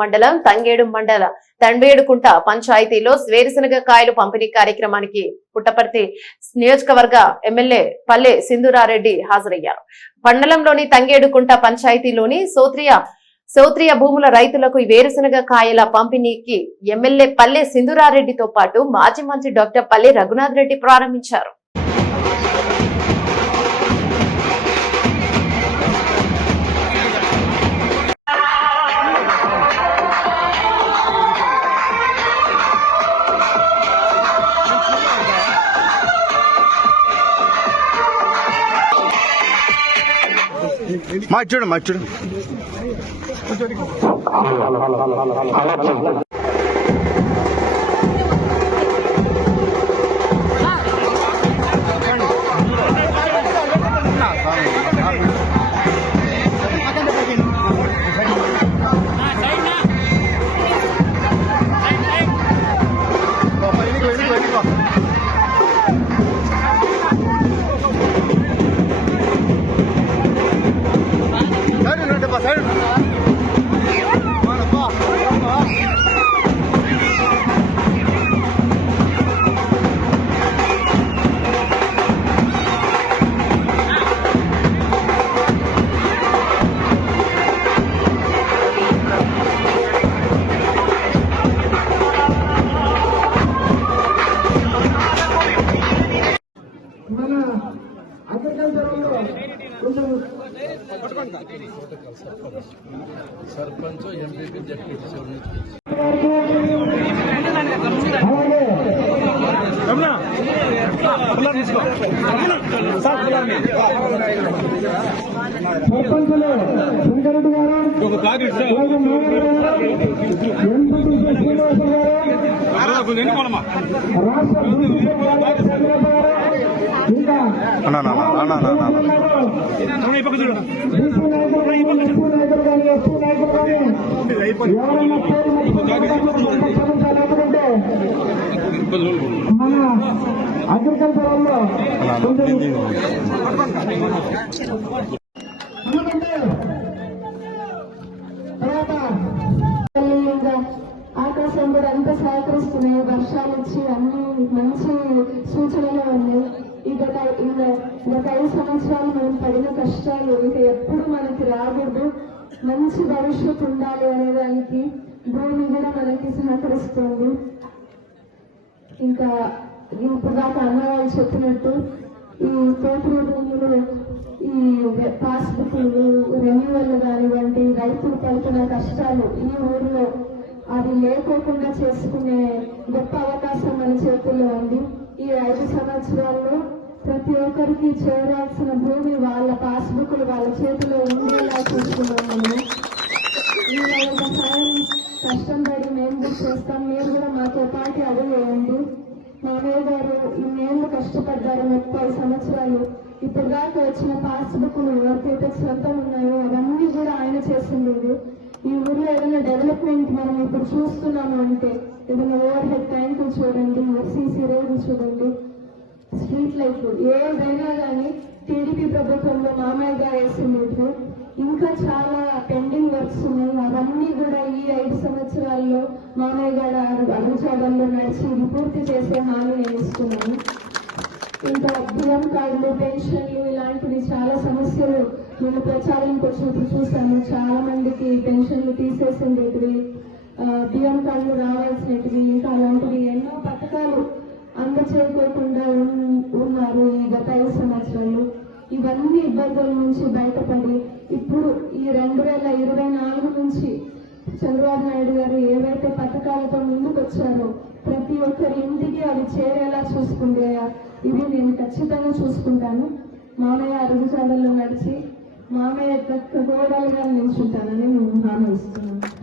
మండలం తంగేడు మండల తండేడుకుంట పంచాయతీలో వేరుశనగ కాయలు పంపిణీ కార్యక్రమానికి పుట్టపర్తి నియోజకవర్గ ఎమ్మెల్యే పల్లె సింధూరారెడ్డి హాజరయ్యారు. మండలంలోని తంగేడుకుంట పంచాయతీలోని సౌత్రియ భూముల రైతులకు వేరుశనగ కాయల పంపిణీకి ఎమ్మెల్యే పల్లె సింధూరారెడ్డితో పాటు మాజీ మంత్రి డాక్టర్ పల్లె రఘునాథ్ రెడ్డి ప్రారంభించారు. చూడు सरपंच एमपी जडपीटी ఆకాశం కూడా అంత సహకరిస్తున్నాయి. వర్షాలు వచ్చి అన్ని మంచి సూచనలు ఉన్నాయి. గత 5 సంవత్సరాలు మనం పడిన కష్టాలు ఇంకా ఎప్పుడు మనకి రాకూడదు. మంచి భవిష్యత్తు ఉండాలి అనే దానికి భూమి కూడా మనకి సహకరిస్తుంది. ఇంకా ఇప్పుడు దాకా అన్నవాళ్ళు చెప్పినట్టు ఈ తోపుడు భూములు, ఈ పాస్బుక్లు రెన్యువల్ కానివ్వండి, రైతులు పడుతున్న కష్టాలు ఈ ఊరిలో అది లేకోకుండా చేసుకునే గొప్ప అవకాశం మన చేతుల్లో ఉంది. ఈ 5 సంవత్సరాల్లో ప్రతి ఒక్కరికి చేరాల్సిన భూమి వాళ్ళ పాస్బుక్లు వాళ్ళ చేతిలో ఉండేలా చూసుకున్నాము. ఈ సాయం కష్టం పడి మేము కూడా చేస్తాం. మీరు కూడా మాతో పాటు అడిగేయండి. మామయ్య గారు ఇన్నేళ్ళు కష్టపడ్డారు, 30 సంవత్సరాలు. ఇప్పుడు దాకా వచ్చిన పాస్బుక్లు ఎవరికైతే శ్రద్ధలు ఉన్నాయో అవన్నీ కూడా ఆయన చేసింది. ఈ ఊర్లో ఏదైనా డెవలప్మెంట్ మనం ఇప్పుడు చూస్తున్నాము అంటే ఏదైనా ఓవర్ హెడ్ ట్యాంకులు చూడండి, సీసీ రోడ్లు చూడండి, స్ట్రీట్ లైట్లు ఏదైనా కానీ టీడీపీ ప్రభుత్వంలో మామయ్య గారు వేసింది. ఇంకా చాలా పెండింగ్ వర్క్స్ ఉన్నాయి. అవన్నీ కూడా ఈ 5 సంవత్సరాల్లో మామయ్య గారు అడుగుజాడల్లో నడిచి ఇది పూర్తి చేసే హామీ నేను ఇస్తున్నాను. ఇంకా బియ్యం కార్డులు, పెన్షన్లు ఇలాంటివి చాలా సమస్యలు నేను ప్రచారానికి వచ్చినప్పుడు చూసాను. చాలా మందికి పెన్షన్లు తీసేసిండేటివి, బియ్యం కార్డులు రావాల్సినవి, ఇంకా అలాంటివి ఎన్నో పథకాలు అందచేయకోకుండా ఉన్నారు ఈ గత 5 సంవత్సరాలు. ఇవన్నీ ఇబ్బందుల నుంచి బయటపడి ఇప్పుడు ఈ 2024 నుంచి చంద్రబాబు నాయుడు గారు ఏవైతే పథకాలతో ముందుకు వచ్చారో ప్రతి ఒక్కరి ఇంటికి అవి చేరేలా చూసుకుంటే ఇవి నేను ఖచ్చితంగా చూసుకుంటాను. మామయ్య అడుగుజాడల్లో నడిచి మామయ్య కోడలుగా నిల్చుంటానని నేను హామీ ఇస్తున్నాను.